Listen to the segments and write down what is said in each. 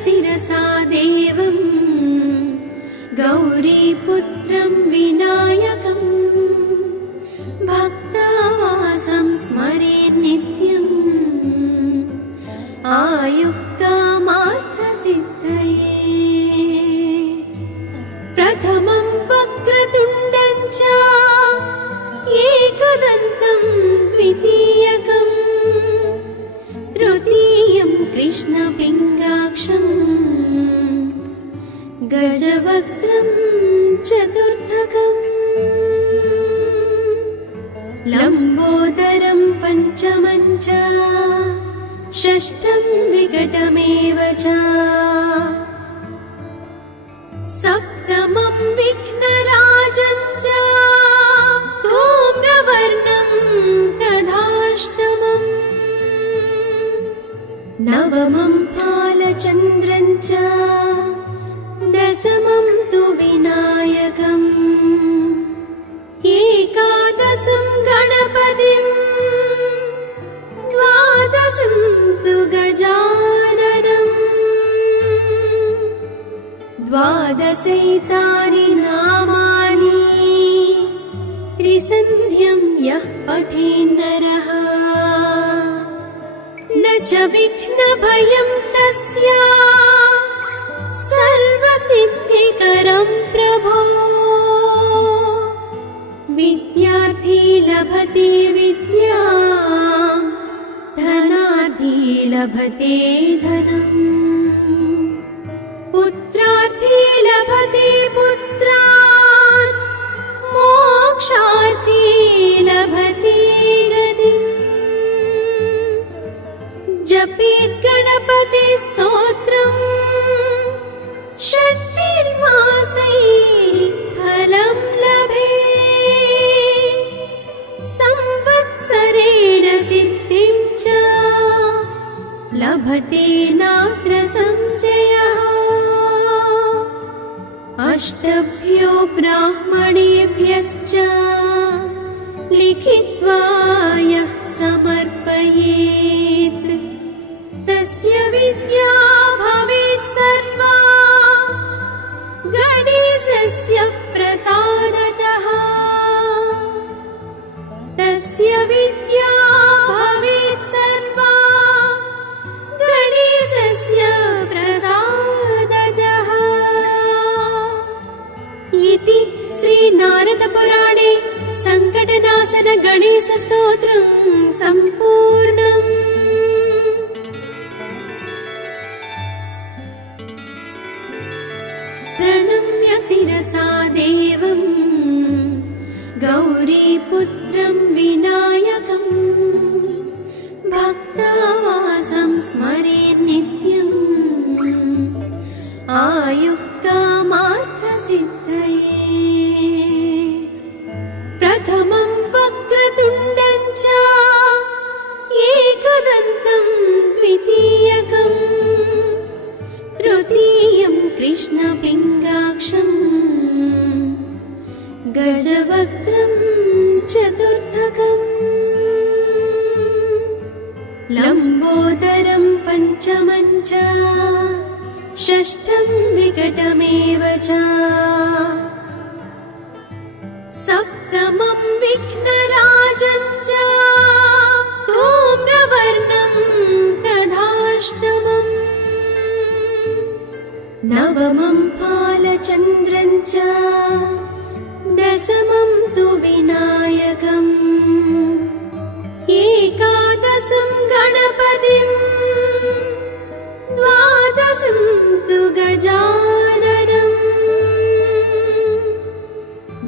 शिरसा देवं गौरीपुत्रं विनायकं भक्तावासं स्मरेन् नित्यम् आयुः कामार्थसिद्धये। प्रथमं वक्रतुण्डं च एकदन्तं द्वितीयकं तृतीयं कृष्णपिङ्गाक्षं गजवक्त्रं चतुर्थकम् लम्बोदरं पञ्चमं च षष्ठं विकटमेव च सप्तमं विघ्नराजं च धूम्रवर्णं तथाष्टमम् नवमं फालचन्द्रं च दशमं तु विनायकम् एकादशं गणपतिं द्वादशं तु गजाननम् द्वादशैतानि नामानि त्रिसन्ध्यं यः पठेन्नरः न च विघ्नभयं तस्य सर्वसिद्धिकरं प्रभो। विद्यार्थी लभते विद्यां धनार्थी लभते धनम् पुत्रार्थी लभते पुत्रान् मोक्षार्थी लभते गतिम्। जपेत् गणपति स्तोत्रम् षट्भिर्मासैः फलं लभेत् संवत्सरेण सिद्धिं च लभते नात्र संशयः। अष्टभ्यो ब्राह्मणेभ्यश्च लिखित्वा यः समर्पयेत् तस्य विद्या भवेत् सर्वा गणेशस्य प्रसादतः। तस्य विद्या भवेत् सर्वा गणेशस्य प्रसादतः इति श्रीनारदपुराणे सङ्कटनाशन गणेशस्तोत्रं सम्पूर्णम्। प्रणम्य शिरसा देवं गौरीपुत्रं विनायकं भक्तावासं स्मरेन् नित्यम् आयुः कामार्थसिद्धये। प्रथमं वक्रतुण्डं च एकदन्तं द्वितीयकं तृतीयं कृष्णपिङ्गाक्षं गजवक्त्रं चतुर्थकम् लम्बोदरं पञ्चमं च षष्ठं विकटमेव च सप्तमं विघ्नराजं च धूम्रवर्णं तथाष्टमम् नवमं फालचन्द्रं च दशमं तु विनायकम् एकादशं गणपतिं द्वादशं तु गजाननम्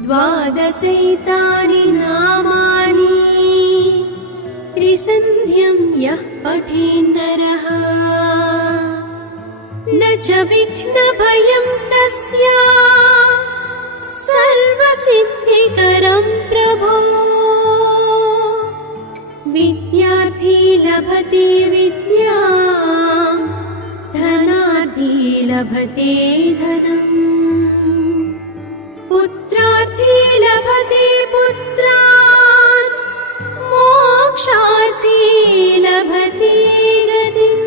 द्वादशैतानि नामानि त्रिसन्ध्यं यः पठेन्नरः न च विघ्नभयं तस्य सर्वसिद्धिकरं प्रभो। विद्यार्थी लभते विद्यां धनार्थी लभते धनम् पुत्रार्थी लभते पुत्रान् मोक्षार्थी लभते गतिम्।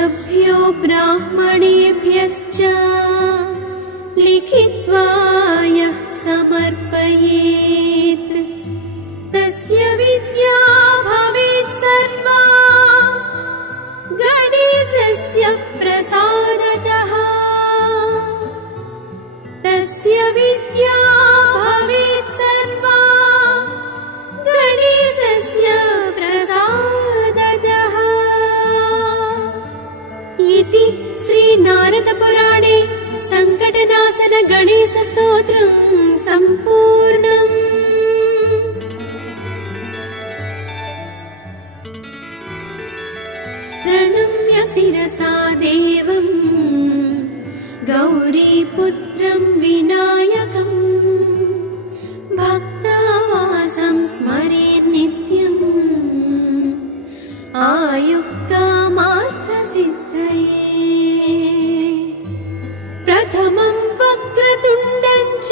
अष्टभ्यो ब्राह्मणेभ्यश्च लिखित्वा यः समर्पयेत् तस्य विद्या भवेत् सर्वा गणेशस्य प्रसादतः। तस्य विद्या भवेत् सर्वा गणेशस्य प्रसादतः। इति श्रीनारदपुराणे सङ्कटनाशन गणेशस्तोत्रं सम्पूर्णम्। प्रणम्य शिरसा देवं गौरीपुत्रं विनायकं भक्तावासं स्मरेत् नित्यम् आयुः कामार्थसिद्धये। प्रथमं वक्रतुण्डं च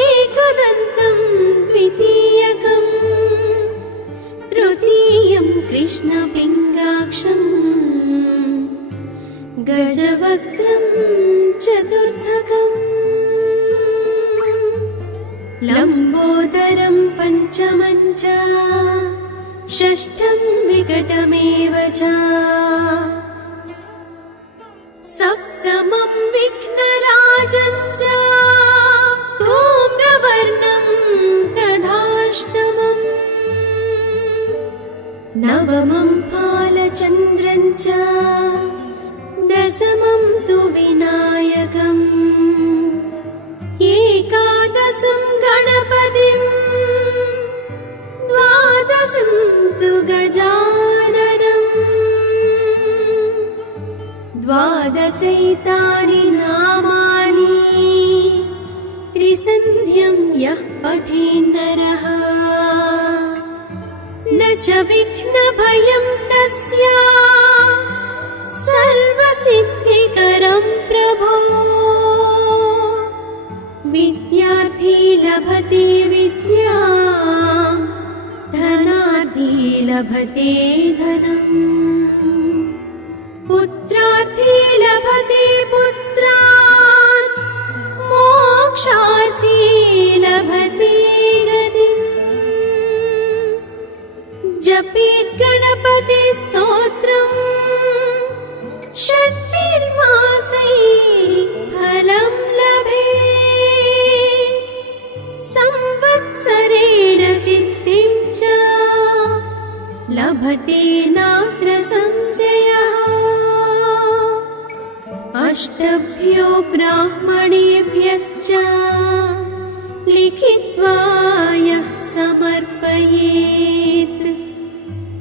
एकदन्तं द्वितीयकम् तृतीयं कृष्णपिङ्गाक्षं गजवक्त्रं चतुर्थकम् लम्बोदरं पञ्चमं च षष्ठं विकटमेव च सप्तमं विघ्नराजं च धूम्रवर्णं तथाष्टमम् नवमं फालचन्द्रं च दशमं तु विनायकम् एकादशं गणपतिं द्वादशं तु गजाननम् द्वादशैतानि नामानि त्रिसन्ध्यं यः पठेन्नरः न च विघ्नभयं तस्य सर्वसिद्धिकरं प्रभो। विद्यार्थी लभते विद्यां धनार्थी लभते धनम् पुत्रार्थी लभते पुत्रान् मोक्षार्थी लभते गतिम्। जपेत् गणपति स्तोत्रम् षट्निर्मासैः फलं लभेत् संवत्सरेण सिद्धिं च लभते नात्र संशयः। अष्टभ्यो ब्राह्मणेभ्यश्च लिखित्वा यः समर्पयेत्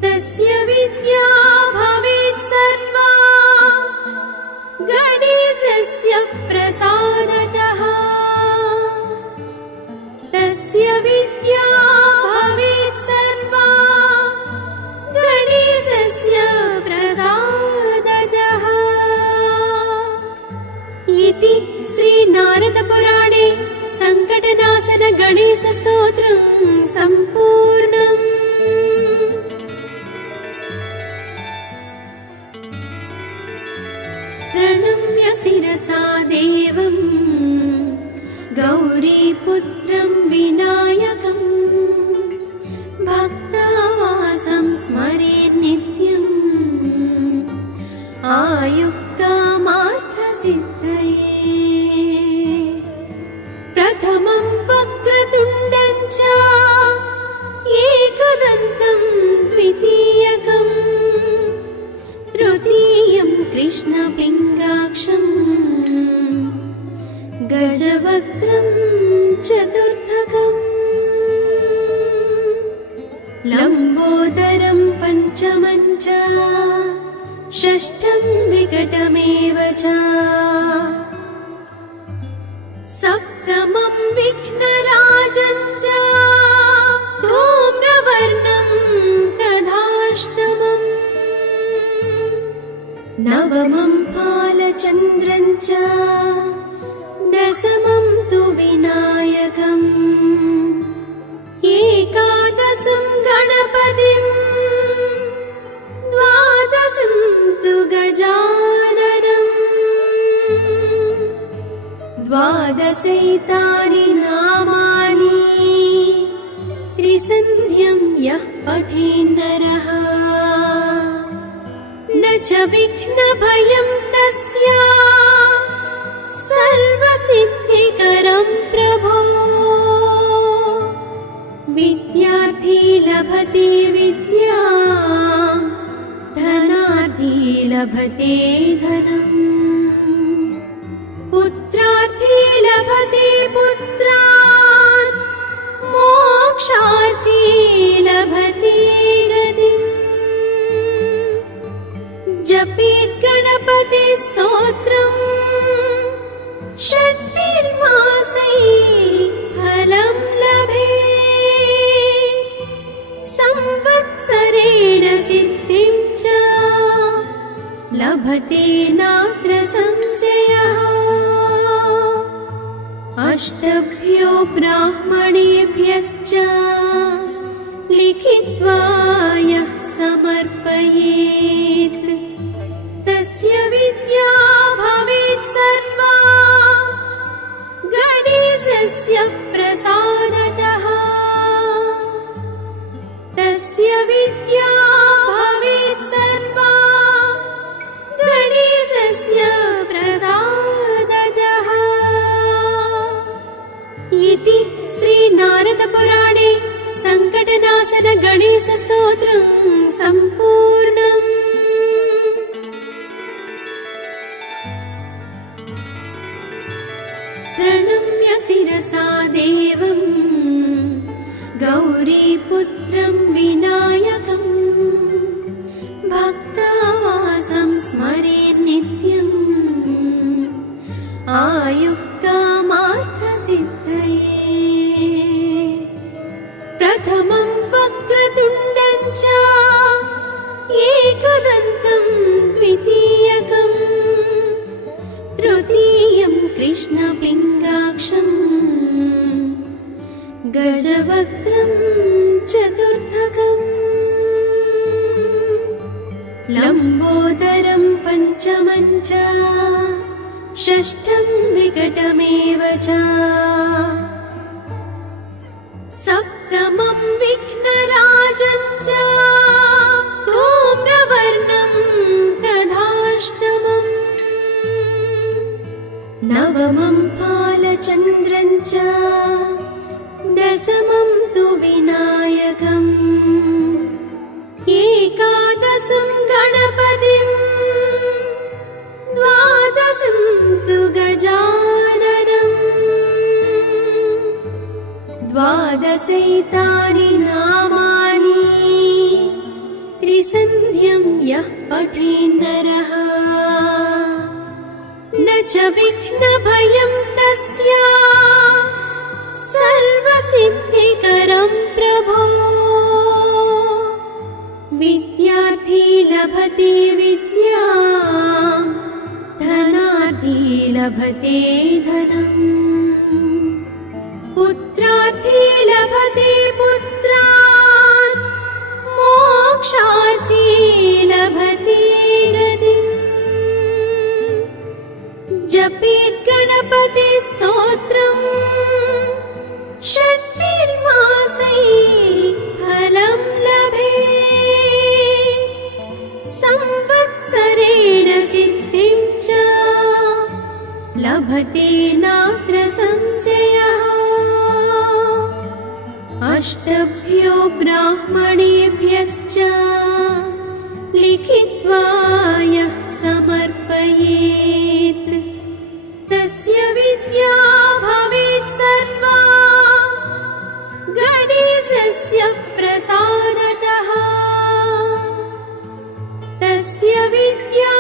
तस्य विद्या भवेत् सर्वा गणेशस्य प्रसादतः। तस्य विद्या भवेत् सर्वा गणेशस्य प्रसादतः। इति श्रीनारदपुराणे सङ्कटनाशन गणेशस्तोत्रं सम्पूर्णम्। प्रणम्य शिरसा देवं गौरीपुत्रं विनायकं भक्तावासं स्मरेत् नित्यम् आयुः कामार्थसिद्धये। प्रथमं वक्रतुण्डं च एकदन्तं द्वितीयकम् तृतीयं कृष्णपिङ्गाक्षं गजवक्त्रं चतुर्थकम् लम्बोदरं पञ्चमं च षष्ठं विकटमेव च सप्तमं विघ्नराजं च धूम्रवर्णं तथाष्टमम् नवमं फालचन्द्रं च दशमं तु विनायकम् एकादशं गणपतिं द्वादशं द्वादशैतानि नामानि त्रिसन्ध्यं यः पठेन्नरः न च विघ्नभयं तस्य सर्वसिद्धिकरं प्रभो विद्यार्थी लभते विद्यां धनार्थी लभते धनम् पुत्रार्थी लभते पुत्रान् मोक्षार्थी लभते गतिम् जपेत् गणपति स्तोत्रम् षट्भिर्मासैः फलं लभेत् संवत्सरेण सिद्धिं च लभते नात्र संशयः अष्टभ्यो ब्राह्मणेभ्यश्च लिखित्वा यः समर्पयेत् तस्य विद्या भवेत् सर्वा गणेशस्य प्रसादतः तस्य विद्या भवेत् सर्वा गणेशस्य प्रसादतः इति श्रीनारदपुराणे सङ्कटनाशन गणेशस्तोत्रं सम्पूर्णम्। प्रणम्य शिरसा देवं गौरीपुत्रं विनायकं भक्तावासं स्मरेन् नित्यम् आयुः कामार्थसिद्धये प्रथमं वक्रतुण्डं च एकदन्तं द्वितीयकम् तृतीयं कृष्णपिङ्गाक्षं गजवक्त्रं चतुर्थकम् लम्बोदरं पञ्चमं च षष्ठं विकटमेव च सप्तमं विघ्नराजं च धूम्रवर्णं तथाष्टमम् नवमं फालचन्द्रं च दशमं तु विनायकम् एकादशं गणपतिं द्वादशं तु गजाननम् द्वादशैतानि नामानि त्रिसन्ध्यं यः पठेन्नरः न च विघ्नभयं तस्य सर्वसिद्धिकरं प्रभो विद्यार्थी लभते विद्यां धनार्थी लभते धनम् पुत्रार्थी लभते पुत्रान् मोक्षार्थी लभते गतिम् जपेत् गणपति स्तोत्रम् षट्भिर्मासैः फलं लभेत् संवत्सरेण सिद्धिं च लभते नात्र संशयः अष्टभ्यो ब्राह्मणेभ्यश्च लिखित्वा यः समर्पयेत् तस्य विद्या भवेत् सर्वा गणेशस्य प्रसादतः तस्य विद्या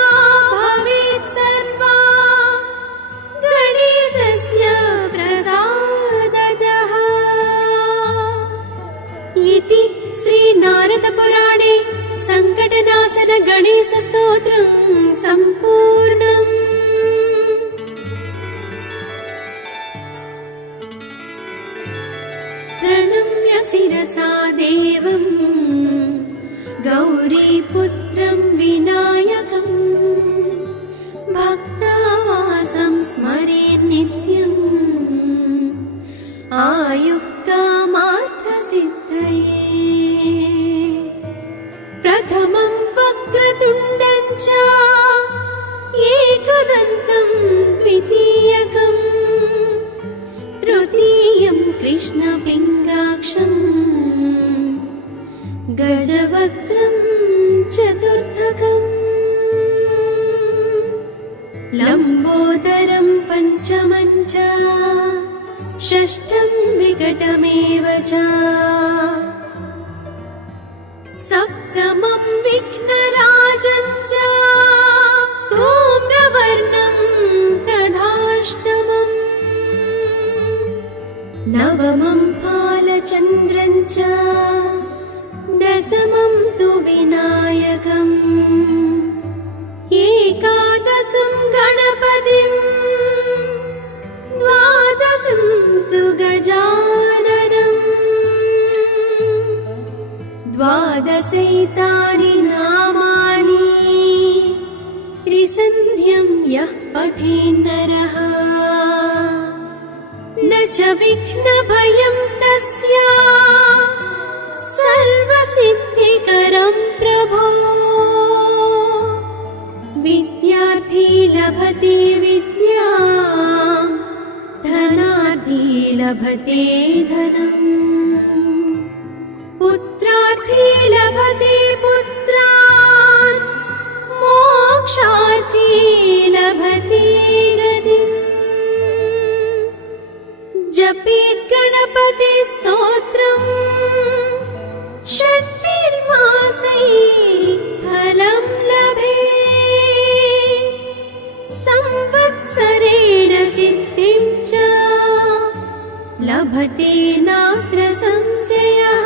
भवेत् सर्वा गणेशस्य प्रसादतः इति श्रीनारदपुराणे सङ्कटनाशन गणेशस्तोत्रं सम्पूर्णम्। प्रणम्य शिरसा देवं गौरीपुत्रं विनायकं भक्तावासं स्मरेन् नित्यम् पञ्चमं च षष्ठं विकटमेव च सप्तमं विघ्नराजं च धूम्रवर्णं तथाष्टमम् नवमं फालचन्द्रं च दशमं तु विनायकम् एकादशं गणपतिं द्वादशं तु गजाननम् द्वादशैतानि नामानि त्रिसन्ध्यं यः पठेन्नरः न च विघ्नभयं तस्य सर्वसिद्धिकरं प्रभो विद्यार्थी लभते विद्यां धनार्थी लभते धनम् पुत्रार्थी लभते पुत्रान् मोक्षार्थी लभते गतिम् जपेत् गणपति स्तोत्रम् षट्भिर्मासैः फलं लभेत् संवत्सरेण सिद्धिं च लभते नात्र संशयः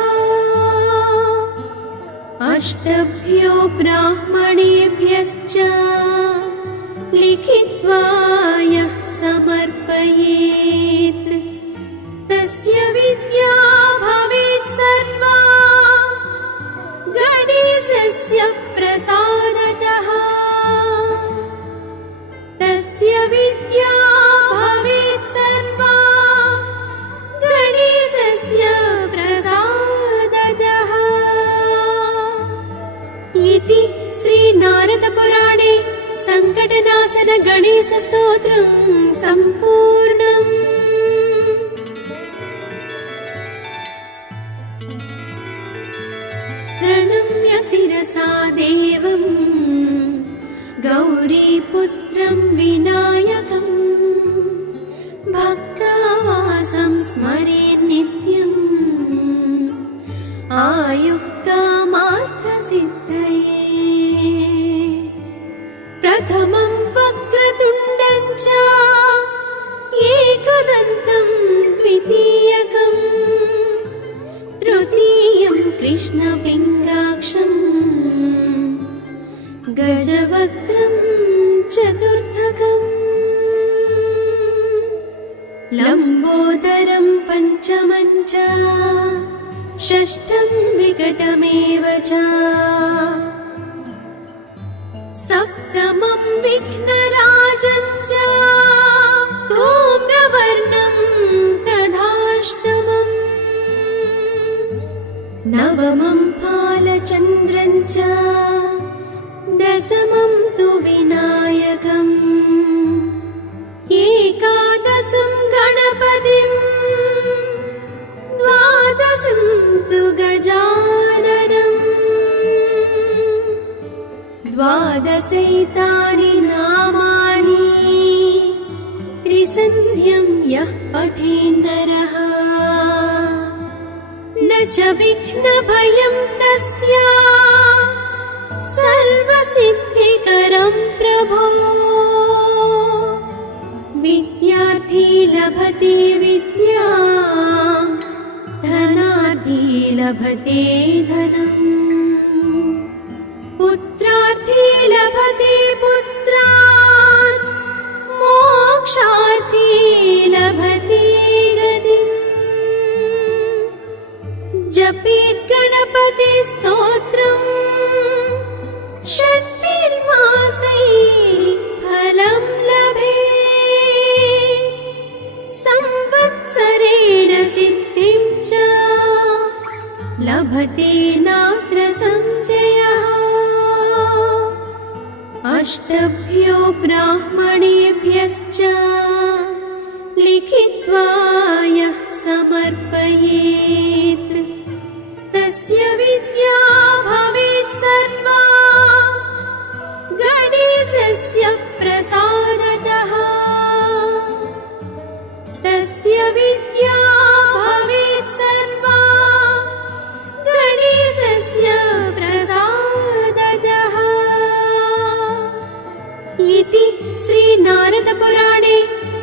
अष्टभ्यो ब्राह्मणेभ्यश्च लिखित्वा यः समर्पयेत् तस्य विद्या भवेत् सर्वा गणेशस्य प्रसादतः तस्य विद्या भवेत् सर्वा गणेशस्य प्रसादतः इति श्रीनारदपुराणे सङ्कटनाशन गणेशस्तोत्रं सम्पूर्णम्। प्रणम्य शिरसा देवं गौरीपुत्रं विनायकम् भक्तावासं स्मरेन् नित्यम् आयुः कामार्थसिद्धये प्रथमं वक्रतुण्डं च एकदन्तं द्वितीयकम् तृतीयं कृष्णपिङ्गाक्षम् गजवक्त्रं चतुर्थकम् लम्बोदरं पञ्चमं च षष्ठं विकटमेव च सप्तमं विघ्नराजं च धूम्रवर्णं तथाष्टमम् नवमं फालचन्द्रं च दशमं तु विनायकम् एकादशं गणपतिं द्वादशं तु गजाननम् द्वादशैतानि नामानि त्रिसन्ध्यं यः पठेन्नरः न च विघ्नभयं तस्य सर्वसिद्धिकरं प्रभो विद्यार्थी लभते विद्यां धनार्थी लभते धनम् पुत्रार्थी लभते पुत्रान् मोक्षार्थी लभते गतिम् जपेत् गणपति स्तोत्रम् षट्भिर्मासैः फलं लभेत् संवत्सरेण सिद्धिं च लभते नात्र संशयः अष्टभ्यो ब्राह्मणेभ्यश्च लिखित्वा यः समर्पयेत् तस्य विद्या भवेत् सर्वा गणेशस्य प्रसादतः इति श्रीनारदपुराणे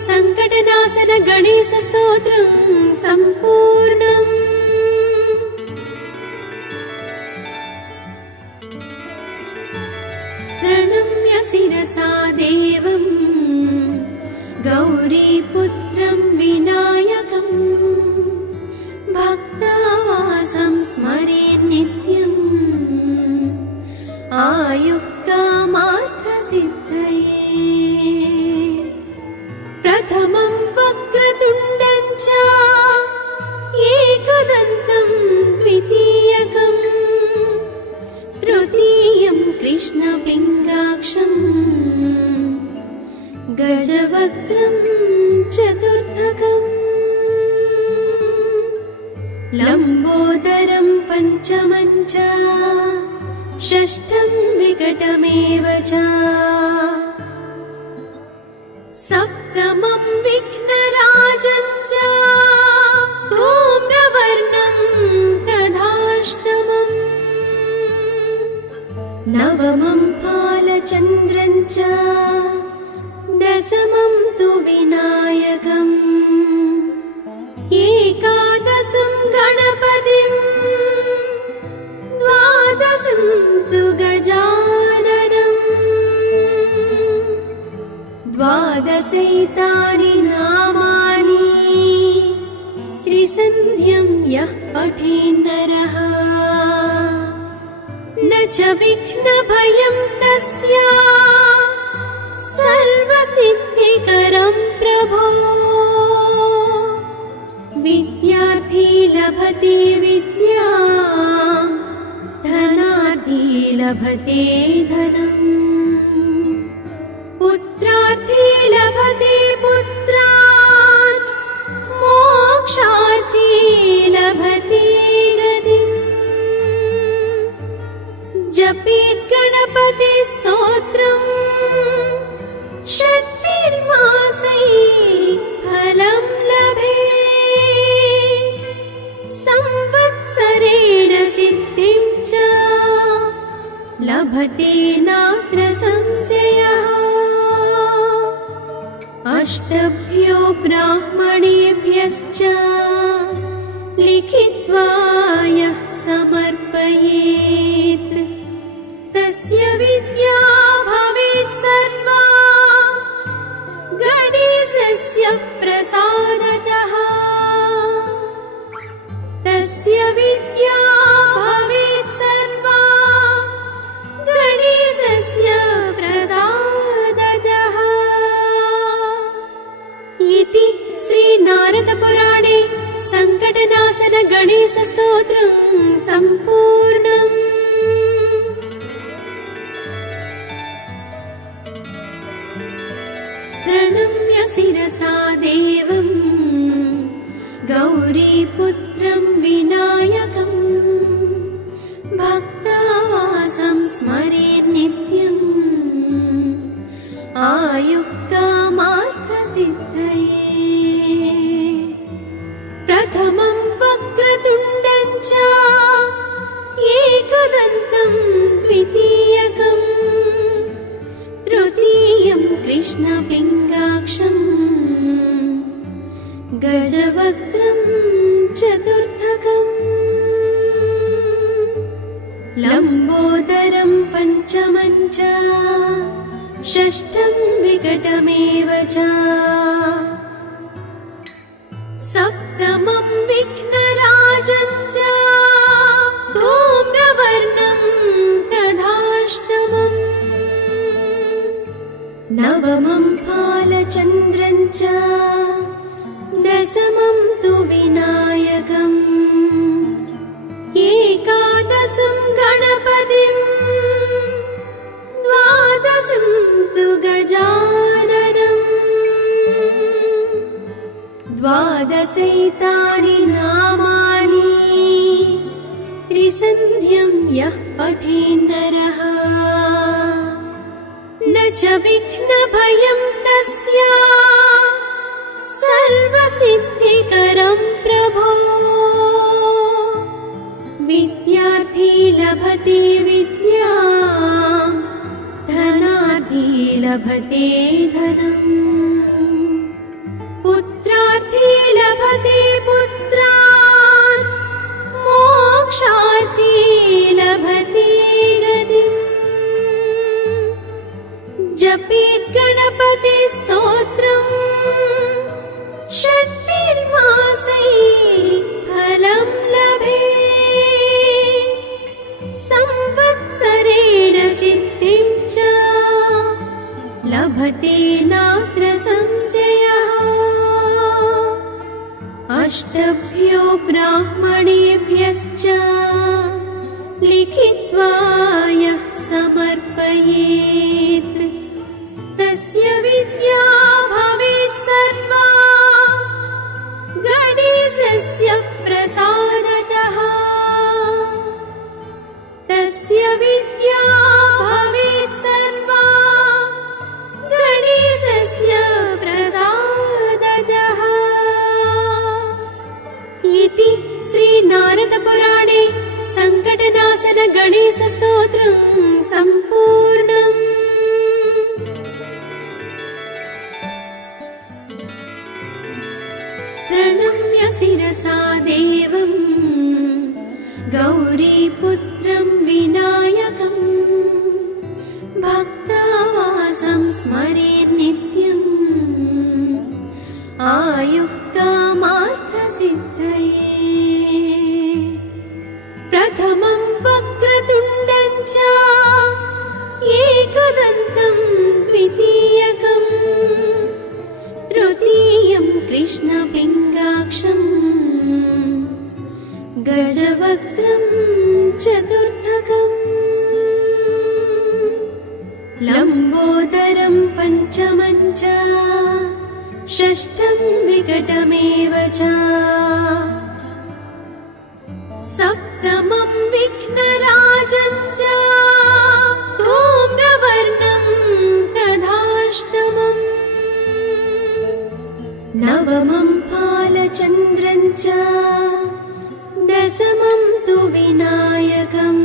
सङ्कटनाशन गणेशस्तोत्रं सम्पूर्णम्। प्रणम्य शिरसा देवं गौरीपुत्रं विनायकं भक्तावासं स्मरेन् नित्यम् आयुः कामार्थसिद्धये। प्रथमं वक्रतुण्डं च एकदन्तं द्वितीयकम् तृतीयं कृष्णपिङ्गाक्षं गजवक्त्रं चतुर्थकम् लम्बोदरं पञ्चमं च षष्ठं विकटमेव च सप्तमं विघ्नराजं च धूम्रवर्णं तथाष्टमम् नवमं फालचन्द्रं च दशमं तु विनायकम् एकादशं गणपतिं द्वादशं तु गजाननम् द्वादशैतानि नामानि त्रिसन्ध्यं यः पठेन्नरः न च विघ्नभयं तस्य सर्वसिद्धिकरं प्रभो। विद्यार्थी लभते विद्यां धनार्थी लभते धनम् पुत्रार्थी लभते पुत्रान् मोक्षार्थी लभते गतिम्। जपेत् गणपति स्तोत्रम् षट्भिर्मासैः फलं लभेत् संवत्सरेण सिद्धिं च लभते नात्र संशयः। अष्टभ्यो ब्राह्मणेभ्यश्च लिखित्वा यः समर्पयेत् तस्य विद्या भवेत् सर्वा गणेशस्य प्रसादतः। तस्य विद्या भवेत् सर्वा गणेशस्य प्रसादतः इति श्रीनारदपुराणे सङ्कटनाशन गणेशस्तोत्रं सम्पूर्णम्। प्रणम्य शिरसा देवं गौरीपुत्रं विनायकं भक्तावासं स्मरेन् नित्यम् आयुः कामार्थसिद्धये। प्रथमं वक्रतुण्डं च एकदन्तं द्वितीयकम् तृतीयं कृष्णपिङ्गाक्षं गजवक्त्रं चतुर्थकम् लम्बोदरं पञ्चमं च षष्ठं विकटमेव च सप्तमं विघ्नराजं च धूम्रवर्णं तथाष्टमम् नवमं फालचन्द्रं च दशमं तु विनायकम् एकादशं गणपतिं द्वादशं तु गजाननम् द्वादशैतानि नामानि त्रिसन्ध्यं यः पठेन्नरः न च विघ्नभयं तस्य सर्वसिद्धिकरं प्रभो। विद्यार्थी लभते विद्यां धनार्थी धनार्थी लभते धनम् पुत्रार्थी लभते पुत्रान् मोक्षार्थी लभते गतिम् जपेत् गणपति स्तोत्रम् षट्भिर्मासैः फलं लभेत् संवत्सरेण सिद्धिं च लभते नात्र संशयः अष्टभ्यो ब्राह्मणेभ्यश्च लिखित्वा यः समर्पयेत् तस्य विद्या भवेत् सर्वा गणेशस्य प्रसादतः तस्य विद्या भवेत् सर्वा गणेशस्य प्रसादतः इति श्रीनारदपुराणे सङ्कटनाशन गणेशस्तोत्रं सम्पूर्णम्। प्रणम्य शिरसा देवं गौरीपुत्रं विनायकं भक्तावासं स्मरेत् नित्यम् आयुः कामार्थसिद्धये प्रथमं वक्रतुण्डं च एकदन्तं द्वितीयकम् तृतीयं कृष्णपिङ्गाक्षं गजवक्त्रं चतुर्थकम् लम्बोदरं पञ्चमं च षष्ठं विकटमेव च सप्तमं विघ्नराजं च धूम्रवर्णं तथाष्टमम् नवमं फालचन्द्रं च दशमं तु विनायकम्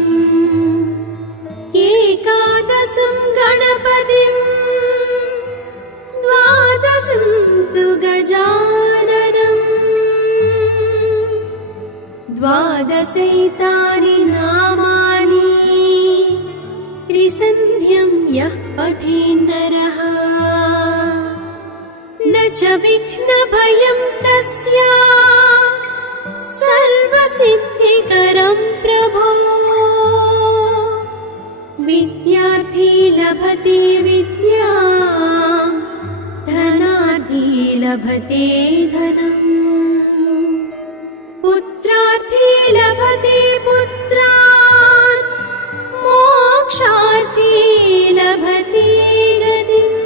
एकादशं गणपतिं द्वादशं तु गजाननम् द्वादशैतानि नामानि त्रिसन्ध्यं यः पठेन्नरः न च विघ्नभयं तस्य सर्वसिद्धिकरं प्रभो विद्यार्थी लभते विद्यां धनार्थी लभते धनम् पुत्रार्थी लभते पुत्रान् मोक्षार्थी लभते गतिम्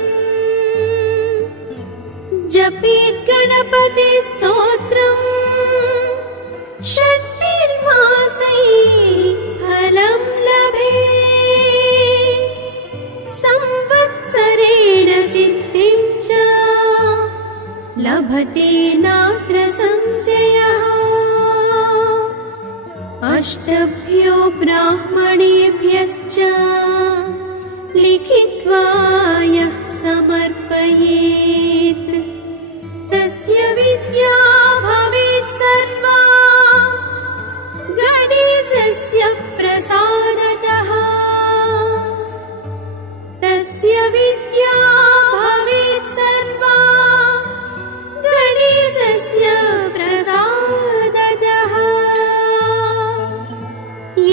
जपेत् गणपति स्तोत्रम् षट्भिर्मासैः फलं लभेत् संवत्सरेण सिद्धिं च लभते नात्र संशयः अष्टभ्यो ब्राह्मणेभ्यश्च लिखित्वा यः समर्पयेत् तस्य विद्या भवेत् सर्वा गणेशस्य प्रसादतः तस्य विद्या भवेत् सर्वा गणेशस्य प्रसादतः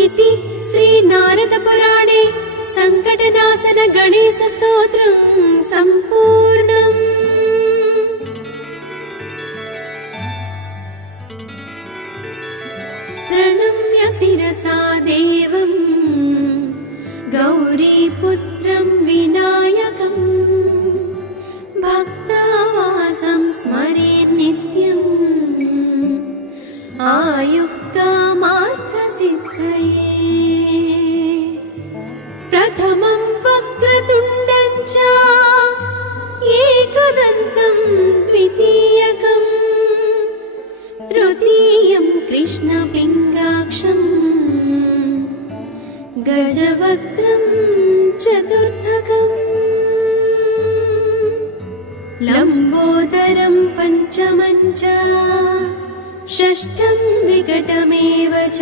इति श्रीनारदपुराणे सङ्कटनाशन गणेशस्तोत्रं सम्पूर्णम्। प्रणम्य शिरसा देवं गौरीपुत्रं विनायकं भक्तावासं स्मरेत् नित्यम् आयुः कामार्थसिद्धये प्रथमं वक्रतुण्डं च पञ्चमं च षष्ठं विकटमेव च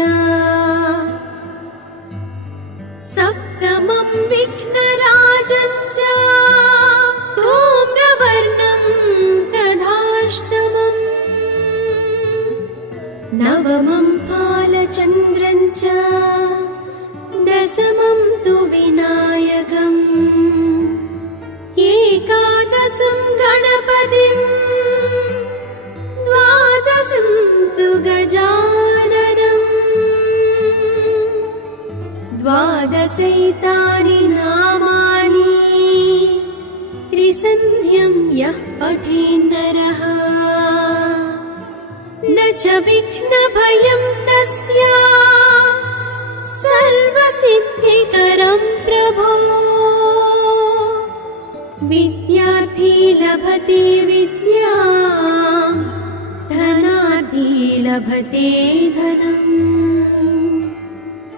सप्तमं विघ्नराजं च धूम्रवर्णं तथाष्टमम् नवमं फालचन्द्रं च दशमं तु विनायकम् एकादशं गणपतिम् द्वादशं तु गजाननम् द्वादशैतानि नामानि त्रिसन्ध्यं यः पठेन्नरः न च विघ्नभयं तस्य सर्वसिद्धिकरं प्रभो विद्यार्थी लभते विद्यां धनार्थी लभते धनम्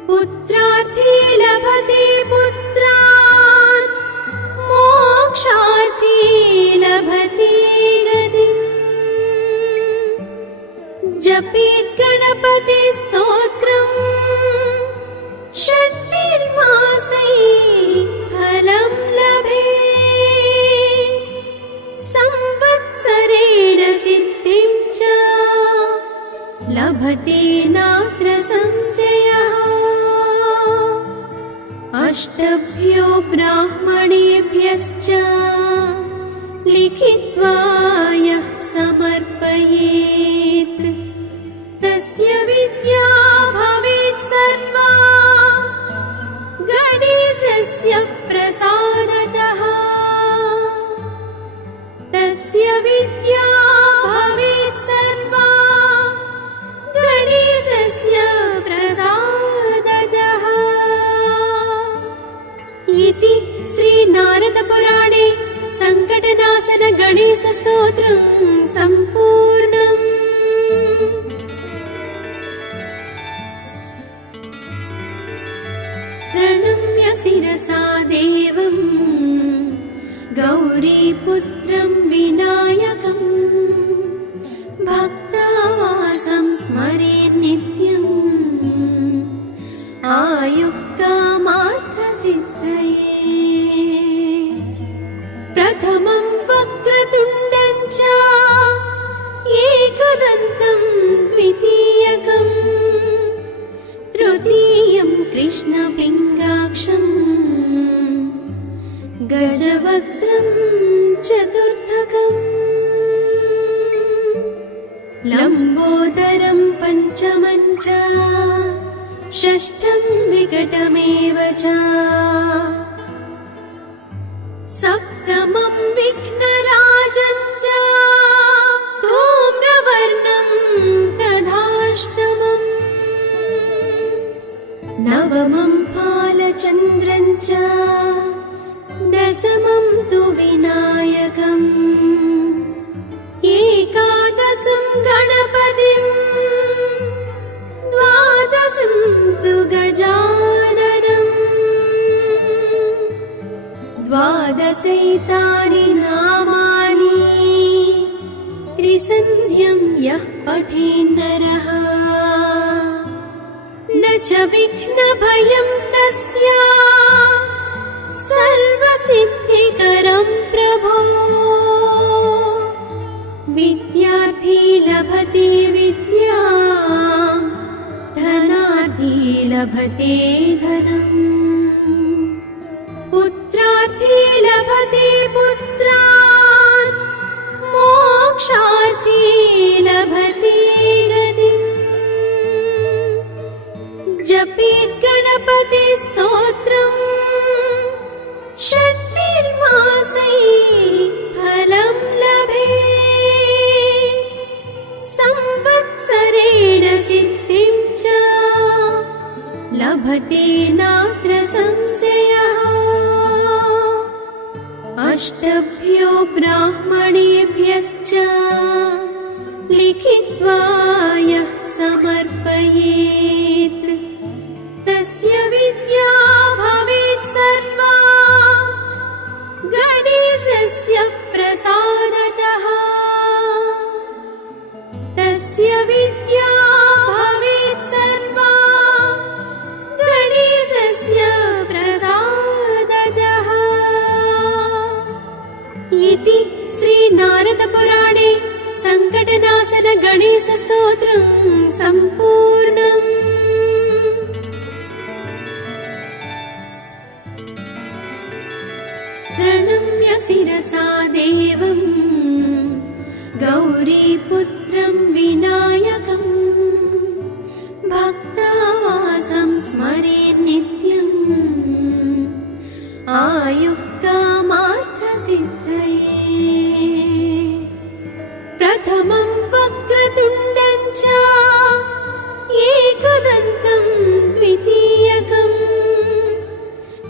पुत्रार्थी लभते पुत्रान् मोक्षार्थी लभते गतिम् जपेत् गणपति स्तोत्रम् षट्भिर्मासैः फलं लभेत् संवत्सरेण सिद्धिं च लभते नात्र संशयः अष्टभ्यो ब्राह्मणेभ्यश्च लिखित्वा यः समर्पयेत् तस्य विद्या भवेत् सर्वा गणेशस्य प्रसादतः तस्य विद्या भवेत् सर्वा गणेशस्य प्रसादतः इति श्रीनारदपुराणे सङ्कटनाशन गणेशस्तोत्रं सम्पूर्णम्। प्रणम्य शिरसा देवं गौरीपुत्रं विनायकम् भक्तावासं स्मरेन् नित्यम् आयुः कामार्थसिद्धये प्रथमं वक्रतुण्डं च एकदन्तं द्वितीयकम् तृतीयं कृष्णपिङ्गाक्षम् गजवक्त्रं चतुर्थकम् लम्बोदरं पञ्चमं च षष्ठं विकटमेव च सप्तमं विघ्नराजं च धूम्रवर्णं तथाष्टमम् नवमं फालचन्द्रं च दशमं तु विनायकम् एकादशं गणपतिम् द्वादशं तु गजाननम् द्वादशैतानि नामानि त्रिसन्ध्यं यः पठेन्नरः न च विघ्नभयं तस्य सर्वसिद्धिकरं प्रभो विद्यार्थी लभते विद्यां धनार्थी लभते धनम् पुत्रार्थी लभते पुत्रान् मोक्षार्थी लभते गतिम् जपेत् गणपति स्तोत्रम् षट्भिर्मासैः फलं लभेत् संवत्सरेण सिद्धिं च लभते नात्र संशयः अष्टभ्यो ब्राह्मणेभ्यश्च लिखित्वा यः समर्पयेत् तस्य विद्या भवेत् सर्वा गणेशस्य प्रसादतः इति श्रीनारदपुराणे सङ्कटनाशन गणेशस्तोत्रं सम्पूर्णम्। प्रणम्य शिरसा देवं गौरीपुत्रं विनायकं भक्तावासं स्मरेत् नित्यम् आयुः कामार्थसिद्धये। प्रथमं वक्रतुण्डं च एकदन्तं द्वितीयकम्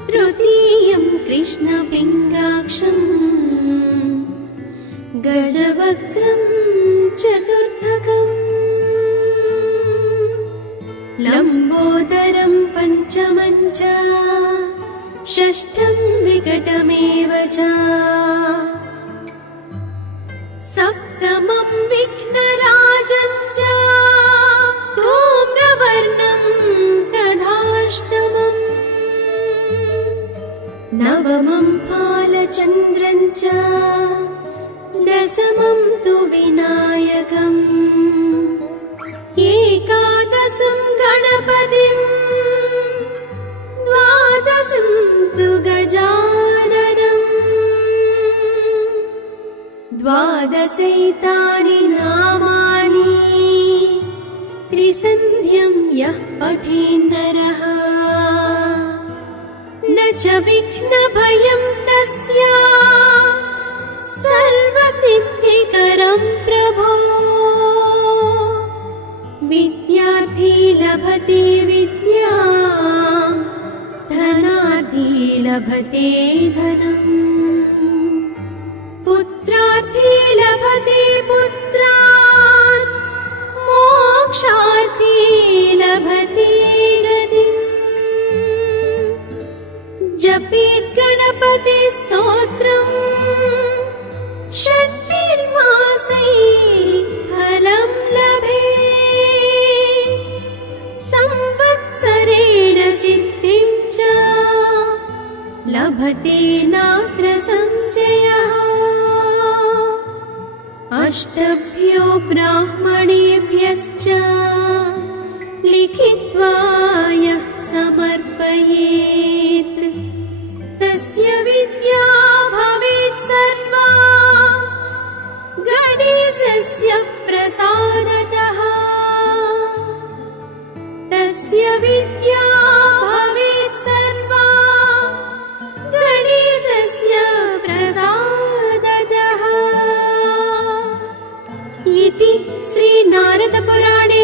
तृतीयं कृष्णपिङ्गाक्षं गजवक्त्रं चतुर्थकम् लम्बोदरं पञ्चमं च षष्ठं विकटमेव च सप्तमं विघ्नराजं च धूम्रवर्णं तथाष्टमम् नवमं फालचन्द्रं च दशमं तु विनायकम् एकादशं गणपतिं द्वादशं तु गजाननम् द्वादशैतानि नामानि त्रिसन्ध्यं यः पठेन्नरः न च विघ्नभयं तस्य सर्वसिद्धिकरं प्रभो। विद्यार्थी लभते विद्यां धनार्थी लभते धनम् पुत्रार्थी लभते पुत्रान् मोक्षार्थी लभते गतिम्। जपेत् गणपति स्तोत्रम् षट्भिर्मासैः फलं लभेत् संवत्सरेण सिद्धिं च लभते नात्र संशयः। अष्टभ्यो ब्राह्मणेभ्यश्च लिखित्वा यः समर्पयेत् तस्य विद्या भवेत् सर्वा गणेशस्य प्रसादतः। तस्य विद्या भवेत् सर्वा गणेशस्य प्रसादतः इति श्रीनारदपुराणे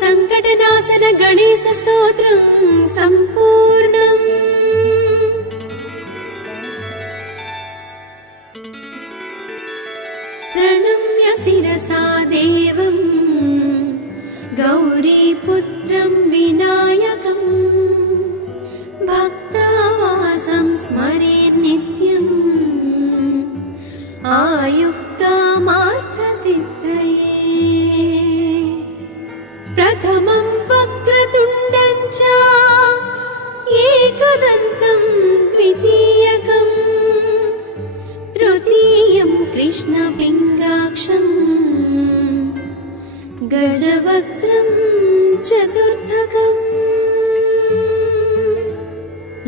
सङ्कटनाशन गणेशस्तोत्रं सम्पूर्णम्। प्रणम्य शिरसा देवं गौरीपुत्रं विनायकं भक्तावासं स्मरेत् नित्यम् आयुः कामार्थसिद्धये। प्रथमं वक्रतुण्डं च एकदन्तं द्वितीयकम् तृतीयं कृष्णपिङ्गाक्षं गजवक्त्रं चतुर्थकम्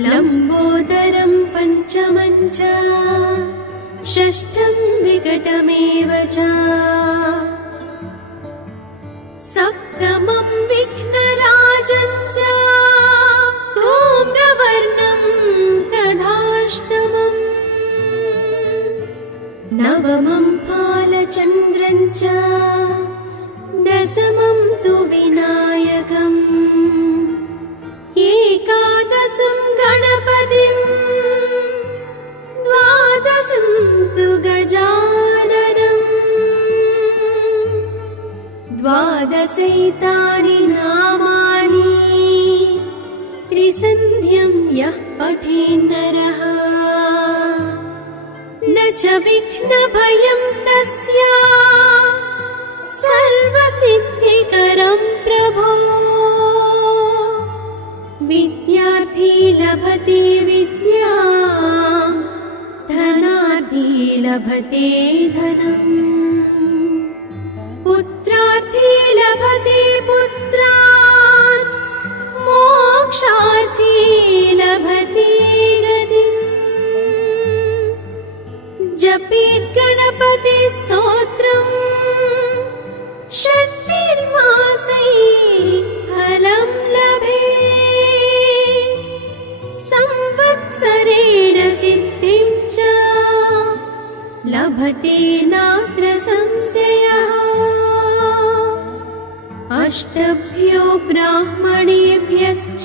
लम्बोदरं पञ्चमं च षष्ठं विकटमेव च सप्तमं विघ्नराजं च धूम्रवर्णं तथाष्टमम् नवमं फालचन्द्रं च दशमं तु विनायकम् एकादशं गणपतिं द्वादशं तु गजाननम् द्वादशैतानि नामानि त्रिसन्ध्यं यः पठेन्नरः न च विघ्नभयं तस्य सर्वसिद्धिकरं प्रभो। विद्यार्थी लभते विद्यां धनार्थी लभते धनम् पुत्रार्थी लभते पुत्रान् मोक्षार्थी लभते गतिम् जपेत् गणपति स्तोत्रम् षट्भिर्मासैः फलं लभेत् संवत्सरेण सिद्धिं च लभते नात्र संशयः अष्टभ्यो ब्राह्मणेभ्यश्च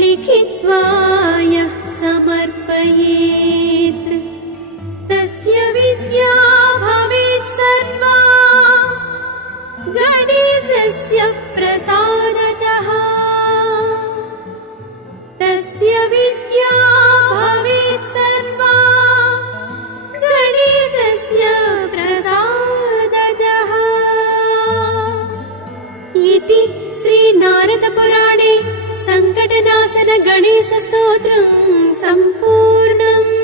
लिखित्वा यः समर्पयेत् तस्य विद्या भवेत् सर्वा गणेशस्य प्रसादतः तस्य विद्या भवेत् सर्वा गणेशस्य प्रसादतः इति श्रीनारदपुराणे सङ्कटनाशन गणेशस्तोत्रं सम्पूर्णम्।